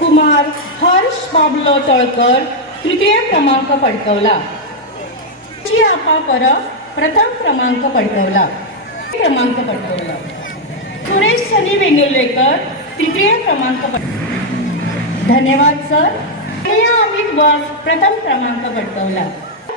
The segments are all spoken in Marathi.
कुमार हर्ष बाबलो तळकर तृतीय क्रमांक पटकवला. जी आपा परब प्रथम क्रमांक पटकवला. क्रमांक पटकवला. सुरेश सनी वेंगुर्लेकर तृतीय क्रमांक पट धन्यवाद सर. अमित बस प्रथम क्रमांक पटकवला.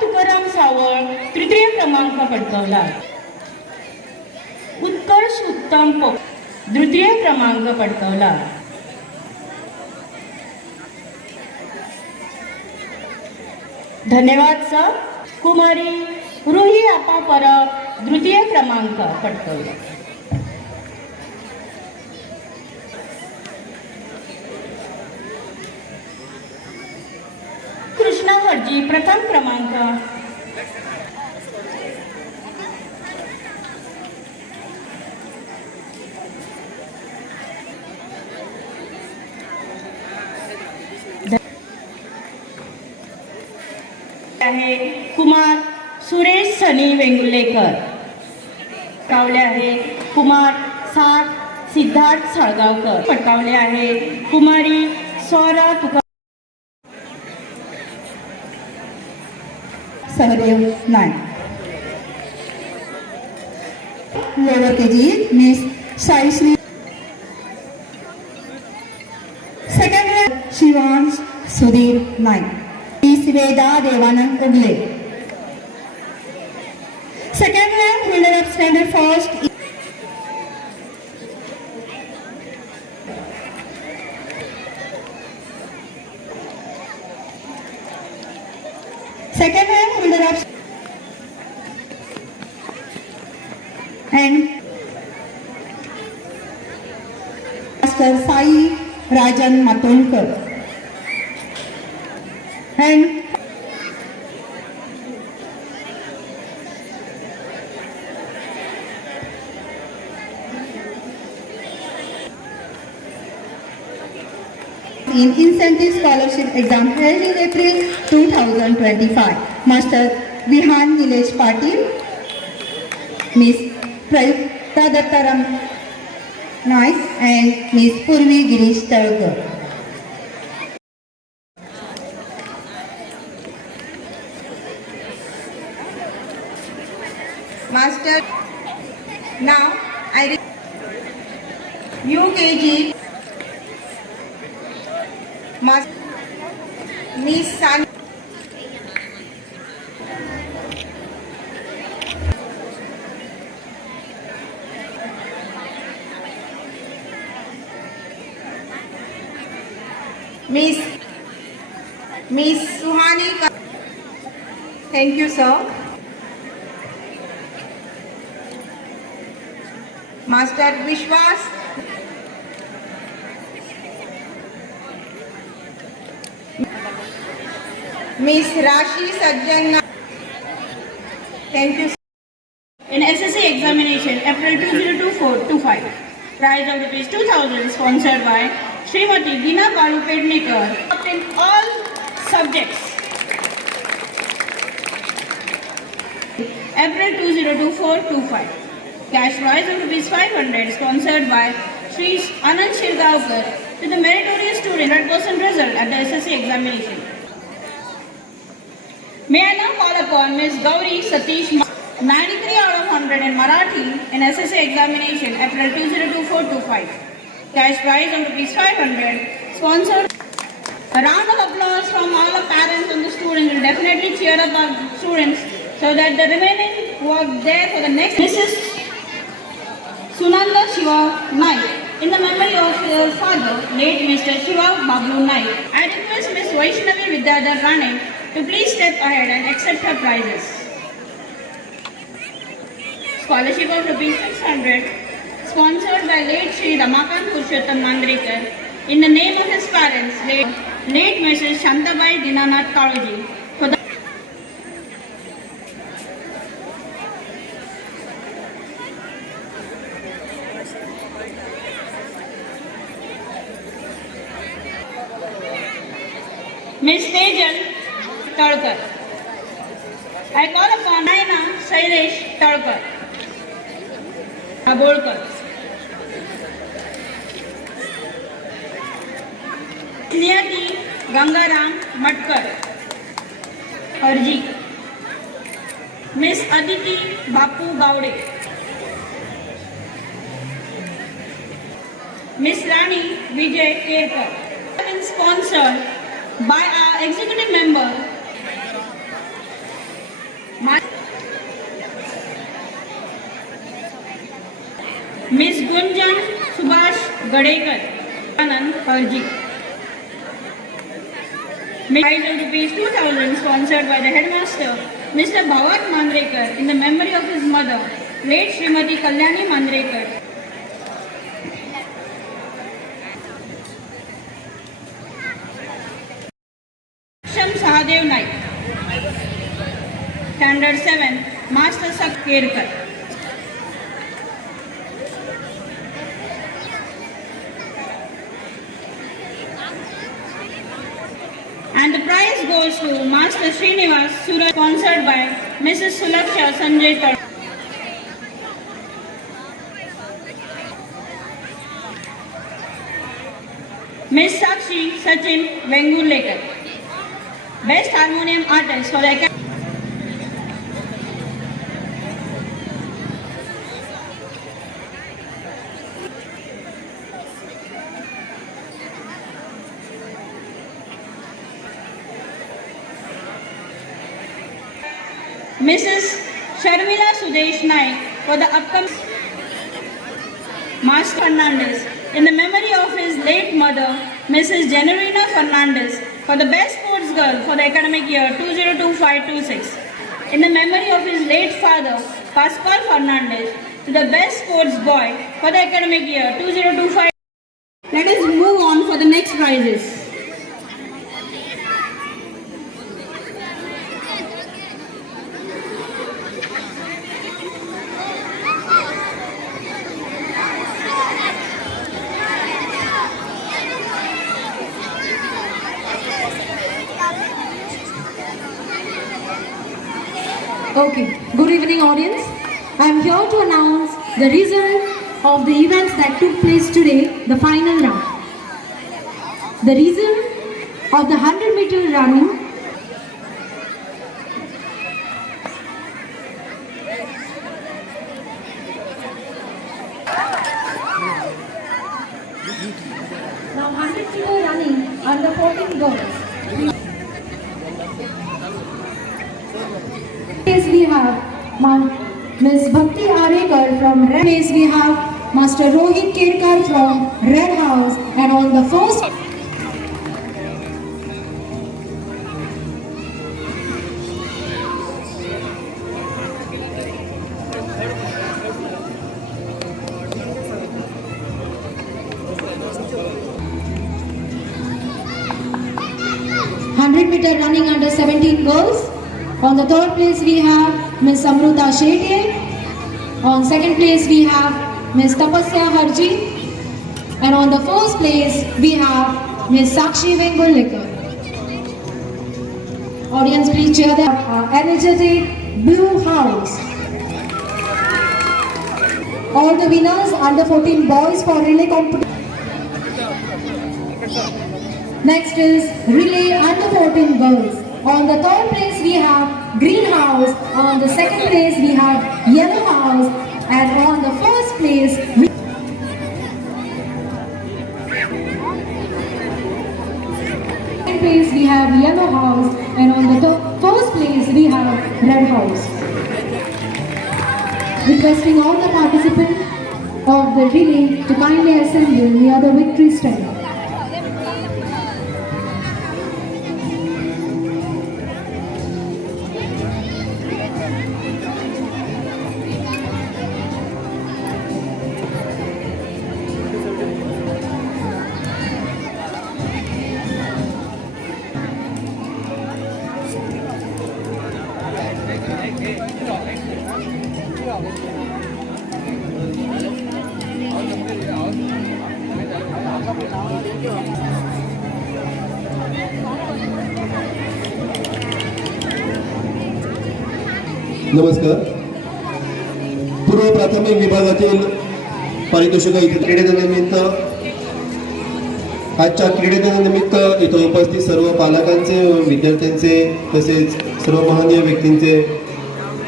तुकाराम सावळ तृतीय क्रमांक पटकवला. उत्कर्ष उत्तम द्वितीय क्रमांक पटकवला. धन्यवाद सर. कुमारी रुही आपा परब तृतीय क्रमांक पटकवला. कृष्णा हरजी प्रथम क्रमांक. आहे कुमार सुरेश सनी वेंगुलेकर पटकावले आहे कुमार सात सिद्धार्थ साळगावकर. पटकावले आहे कुमारी Saura Tuka Sahdev Naik lower K G miss Saishree second Shivansh Sudhir Naik Veda Devanand Ugale second rank holder of standard first Second rank holder of and Master Sai Rajan Matolkar and in incentive scholarship exam held in April 2025. Master Vihan Nilesh Patil, Miss Prayukta Dattaram nice and Miss Purvi Girish tarkar now I UKG Mas Miss San Miss Miss Suhani Thank you sir Master Vishwas Miss Rashi Sajjan. Thank you. in SSC examination April 2024-25. Prize of rupees 2000 sponsored by Srimati Dina Balu Pednekar in all subjects. April 2024-25. Cash prize of rupees 500 sponsored by Sri Anand Shirgaonkar to the meritorious student 100% result at the SSC examination. May I now call upon Ms. Gauri Satish Ma- 93 out of 100 in Marathi in SSA examination April 2024-25. Cash prize of rupees 500 sponsored. A round of applause from all the parents and the students will definitely cheer up our students so that the remaining work there for the next. Mrs. Sunanda Shiva Naik in the memory of her father, late Mr. Shiva Bablu Naik. I request Ms. Vaishnavi Vidyadhar Rane to please step ahead and accept her prizes. Scholarship of rupees 600 sponsored by late Sri Ramakant Purushottam Mandrekar in the name of his parents, late, late Mrs. Shantabai Dinanath Kauraji Niyati Gangaram Matkar अर्जी miss Aditi Bapu Gawde. Miss Rani Vijay Kerkar. Sponsored by our executive member miss Gunjan Subhash Gadekar Anand अर्जी Prize of rupees 2000 sponsored by the headmaster, Mr. Bhavat Mandrekar, in the memory of his mother, late Srimati Kalyani Mandrekar. Sham Sahadev Naik. Standard 7, Master Sakkerkar. And the prize goes to Master Srinivas Suraj, sponsored by Mrs. Sulaksha Sanjay Tar. Miss Sakshi Sachin Vengulekar. Best Harmonium Artist for the Academy. Mrs. Sharmila Sudesh Naik for the upcoming Master Fernandez in the memory of his late mother, Mrs. Generina Fernandez, for the best sports girl for the academic year 2025-26. In the memory of his late father, Pascual Fernandez, to the best sports boy for the academic year 2025. Let us move on for the next prizes. Okay, good evening audience. I am here to announce the result the events that took place today, the final round. The reason of the 100 meter running place we have Miss Amruta Shetye. On second place we have Miss Tapasya Harji. And on the first place we have Miss Sakshi Vengullikar. Audience please cheer the uh, energetic Blue House. All the winners under 14 boys for relay competition. Next is relay under 14 girls. On the third place we have green house. On the second place we have yellow house. And on the first place we second place we have yellow house. And on the th- first place we have red house. Requesting all the participants of the relay to kindly assemble near the victory stand. नमस्कार. पूर्व प्राथमिक विभागातील पारितोषिक इथे क्रीडेदिनानिमित्त आजच्या क्रीडेदिनानिमित्त इथं उपस्थित सर्व पालकांचे विद्यार्थ्यांचे तसेच सर्व महानीय व्यक्तींचे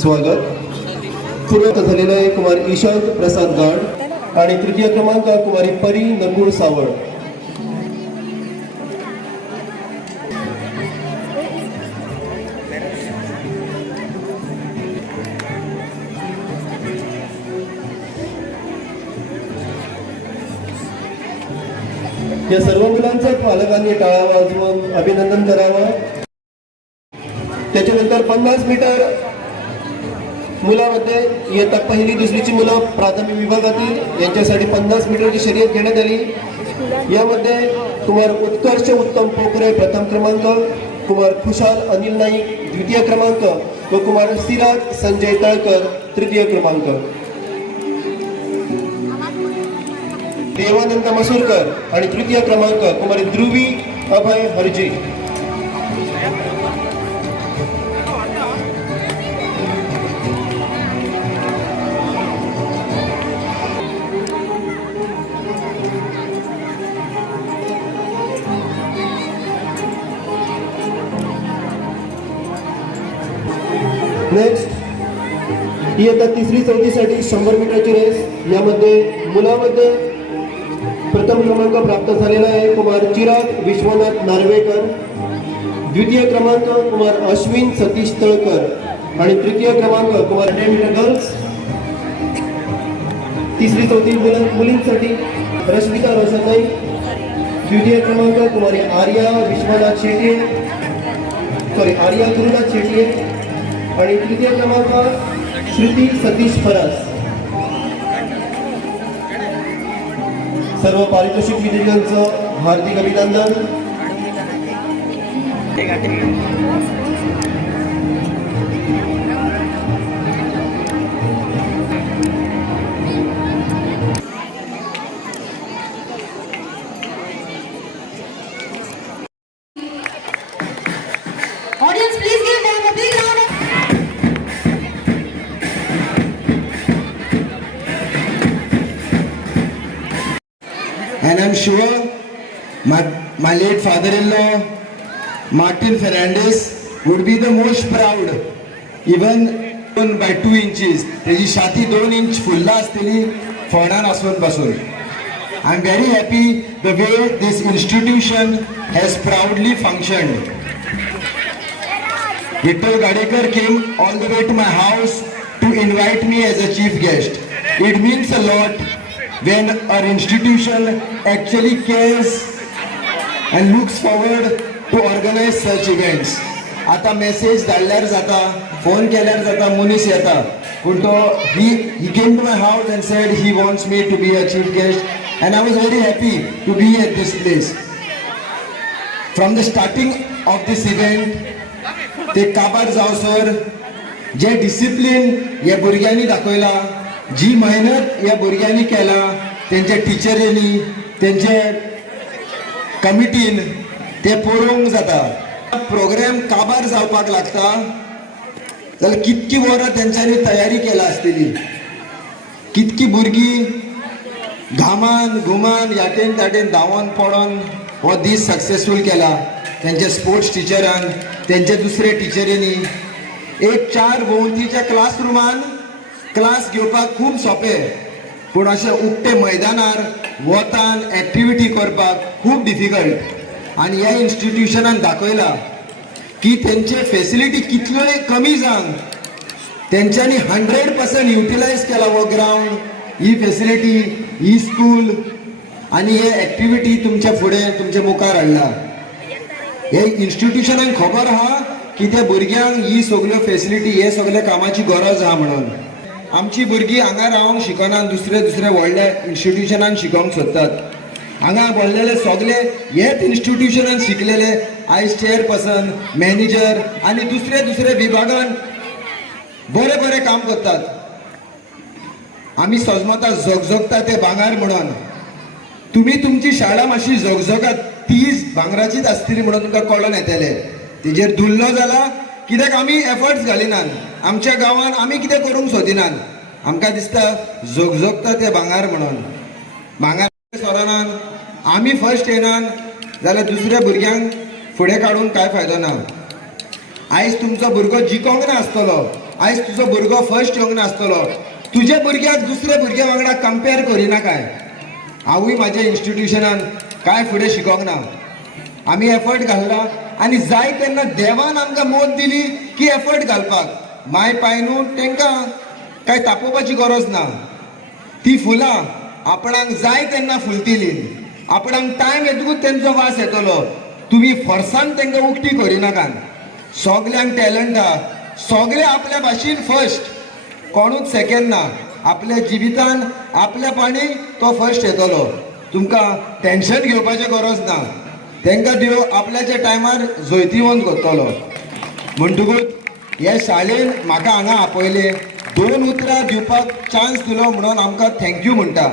स्वागत. पूर्वत झालेलं आहे कुमार ईशांत प्रसाद गाड आणि तृतीय क्रमांक कुमारी परी नकुळ सावळ. या सर्व मुलांचं पालकांनी टाळा वाजवून अभिनंदन करावं. त्याच्यानंतर पन्नास मीटर मुलामध्ये इयत्ता पहिली दुसरीची मुलं प्राथमिक विभागातील. यांच्यासाठी पन्नास मीटरची शर्यत घेण्यात आली. यामध्ये कुमार उत्कर्ष उत्तम पोखरे प्रथम क्रमांक कुमार खुशाल अनिल नाईक द्वितीय क्रमांक व कुमार सिराज संजय तळकर तृतीय क्रमांक. देवानंद मसूरकर आणि तृतीय क्रमांक कुमारी ध्रुवी अभय हरजी. नेक्स्ट इयत्ता तिसरी चौथीसाठी शंभर मीटरची रेस यामध्ये मुलामध्ये प्रथम क्रमांक प्राप्त झालेला आहे कुमार चिराग विश्वनाथ नार्वेकर. द्वितीय क्रमांक कुमार अश्विन सतीश तळकर. आणि तृतीय क्रमांक कुमार गर्ल्स. तिसरी चौथी मुलींसाठी रश्मिता रोशन द्वितीय क्रमांक कुमारी आर्या विश्वनाथ शेटे सॉरी आर्या गुरुनाथ शेटे आणि तृतीय क्रमांक श्रुती सतीश फरास. सर्व पारितोषिक विजेत्यांचं हार्दिक अभिनंदन. My late father-in-law, Martin Fernandez, would be the most proud, even by two inches. त्याची छाती दोन इंच फुल्ला असलेली फॉर्डान आसवनपासून I am very happy the way this institution has proudly function Vitthal Gadekar came all the way to my house to invite me as a chief guest it means a lot when our institution actually cares and looks forward to organize such events. आता मेसेज धाडल्यार जाता फोन केल्यार जाता मनीस येता. पूण तो ही he came to my house and said he wants me to be a chief guest and I was very happy to be at this place from the starting of this event ते काबार जावसर जे डिसिप्लीन ह्या भुरग्यांनी दाखयला जी मेहनत ह्या भुरग्यांनी केला तेंच्या टिचरींनी तेंचे कमिटीन ते पळोवंक जाता. प्रोग्राम काबार जावपाक लागता. जाल्यार कितकी वरां तेंच्यांनी तयारी केला आसतली. कितकी भुरगीं घामान घुमान याटेन ताटेन धांवन पडोन हो दीस सक्सेसफूल केला. तेंच्या स्पोर्ट्स टिचरान तेंचे दुसरे टिचरींनी. एक चार भोंवतीच्या क्लासरुमान क्लास घेवपाक खूब सोंपें. पूण अशें उक्ते मैदानार वतान एक्टिविटी करपाक खूब डिफिकल्ट आनी ह्या इन्स्टिट्युशनान दाखयला की तेंचे फेसिलिटी कितल्योय कमी जावन तेंच्यांनी हंड्रेड पर्सेंट युटिलायज केला हो ग्राउंड ही फेसिलिटी ही स्कूल आणि हे एक्टिविटी तुमच्या फुडें तुमच्या मुखार हाडला हे इन्स्टिट्युशनांक खबर आहा की त्या भुरग्यांक ही सगल्यो फेसिलिटी हे सगळे कामाची गरज आहा म्हणून. आमची भुरगीं हांगा रावंक शिकना दुसरे दुसरे व्हडल्या इन्स्टिट्युशनान शिकोवंक सोदतात. हांगा व्हडलेले सगळे हेच इन्स्टिट्युशनान शिकलेले आयज चेअरपर्सन मॅनेजर आनी दुसरे दुसरे विभागान बरे बरे काम करतात. आमी सजमता जगजगता ते भांगार म्हणून. तुम्ही तुमची शाळा मातशी जगजगात तीच भांगराचीच आसतली म्हणून तुमकां कळोन येतले. तेजेर दुल्लो जाला कित्याक आमी एफर्ट्स घालिनात आमच्या गांवांत आमी कितें करूंक सोदिनात आमकां दिसता झगझगता ते भांगार म्हणून. भांगार सोरानान. आमी फर्स्ट येनान जाल्यार दुसऱ्या भुरग्यांक फुडें काडून कांय फायदो ना? आयज तुमचो भुरगो जिकोंक ना आसतलो. आयज तुजो भुरगो फर्स्ट येवंक ना आसतलो. तुज्या भुरग्याक दुसऱ्या भुरग्या वांगडा कंपेर करिना काय? हांवूय म्हाज्या इन्स्टिट्युशनान कांय फुडें शिकोंक ना? आमी एफर्ट घालला आनी जाय तेन्ना देवान आमकां मोद दिली की एफर्ट घालपाक. माय पाय न्हू तांकां कांय तापोवपाची गरज ना. ती फुलां आपणाक जाय तेन्ना फुलतली. आपणाक टायम येतकूच तेंचो वास येतलो. तुमी फर्सान तांकां उक्ती करिनाकात सगल्यांक टॅलंट आहा सगळे आपल्या भाशेन फर्स्ट कोणूच सेकंड ना. आपल्या जिवितान आपल्या पाणी तो फर्स्ट येतलो. तुमकां टेन्शन घेवपाची गरज ना. तांकां देव आपल्याच्या टायमार जैतिवंत करतलो. म्हणटकूच हे शाळेन म्हाका हांगा आपयले दोन उतरां दिवपाक चान्स दिलो म्हणून आमकां थँक्यू म्हणटा